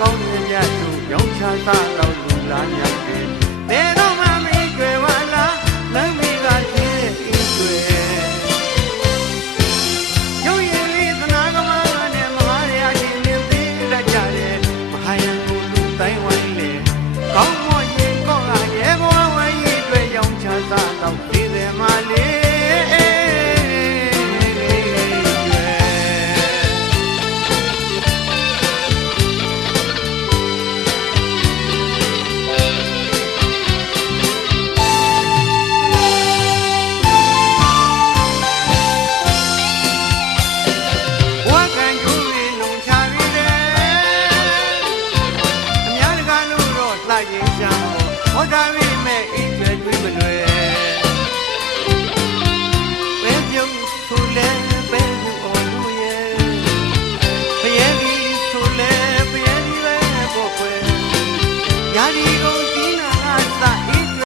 ကောင်းတဲ့မြတ်တို့ရောင်းချသားတော့လူလာညာတယ်ဘယ်တော့မှမင်းကျွယ်ဝလားလမ်းမကချင်းအင်းကျွယ်ရုပ်ရည်လေးသနာကမနဲ့မမရချင်းနေသေးတတ်ကြတယ်မဟာယံကိုလူတိုင်းဝိုင်းလေကောင်းမောရင်ကောင်းလာရဲ့ဘဝဝဲရည်တွေရောင်းချသားတော့သေးတယ်မလေးဟောတာမိမဲ့အင်းကျွဲကျွေးမလွယ်ပဲပြုံးဆိုလဲပဲပြုံးအောင်လို့ရဲ့ဘယဲဒီဆိုလဲဘယဲဒီပဲပေါ့ကွယ်ယာဒီ